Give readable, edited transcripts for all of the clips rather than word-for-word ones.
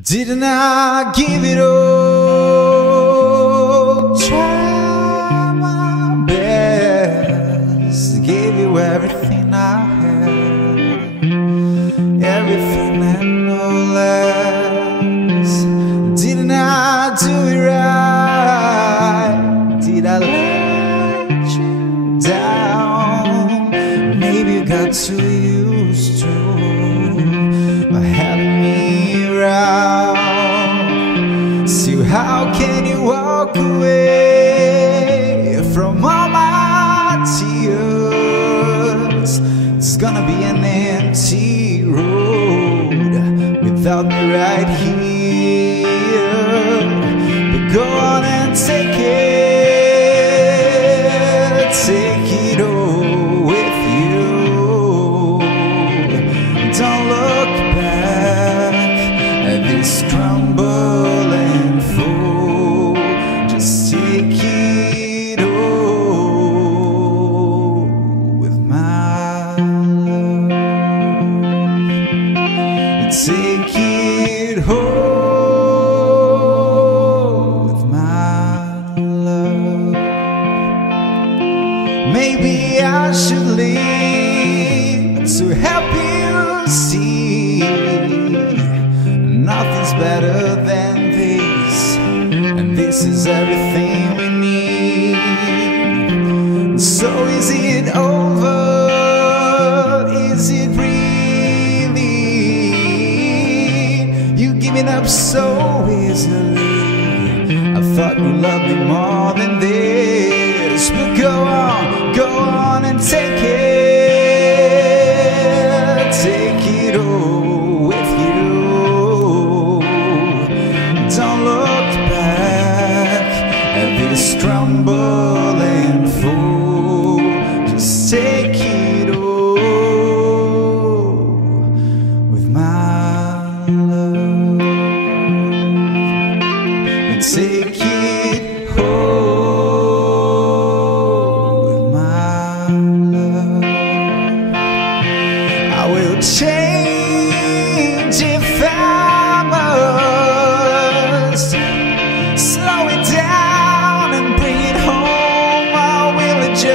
Didn't I give it all? Try my best. Gave you everything I had, everything and no less. Didn't I do it right? Did I let you down? Maybe you got too used to having me around. So how can you walk away from all my tears? It's gonna be an empty road without me right here. But go on and take it all with you. Don't look back at this crumbling fool. Just take it all with my love. Take it all with my love. Maybe I should leave to help you see nothing's better than this, and this is everything we need. So is it over? Is it really? You giving up so easily. I thought you loved me more than this. But go on and take it all with you. Don't look back at this crumbling fool. Just take it all with my love. And take it all with my love. I will change if I must. Slow it down and bring it home. I will adjust.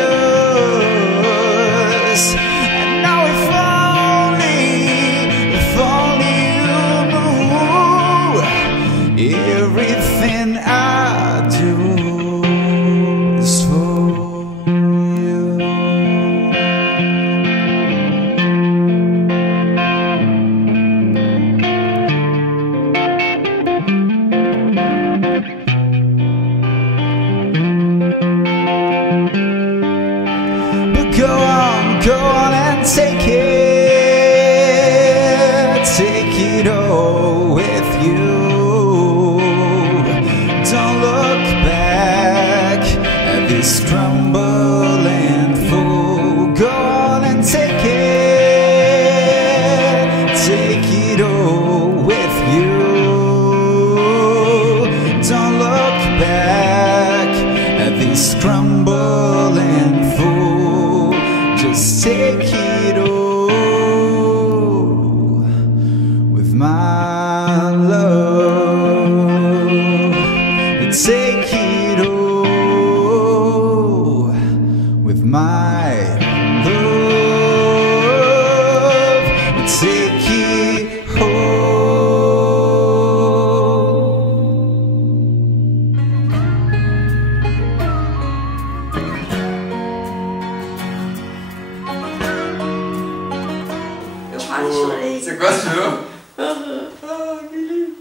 And now if only you knew, everything I do is for you. Go on and take it all with you. Don't look back at this crumbling fool. Go on and take it all with you. Don't look back at this crumbling fool. Just take it all with my love. Take it all with my love. Take it Você gosta de novo? Ah, que lindo.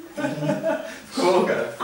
Ficou bom, cara.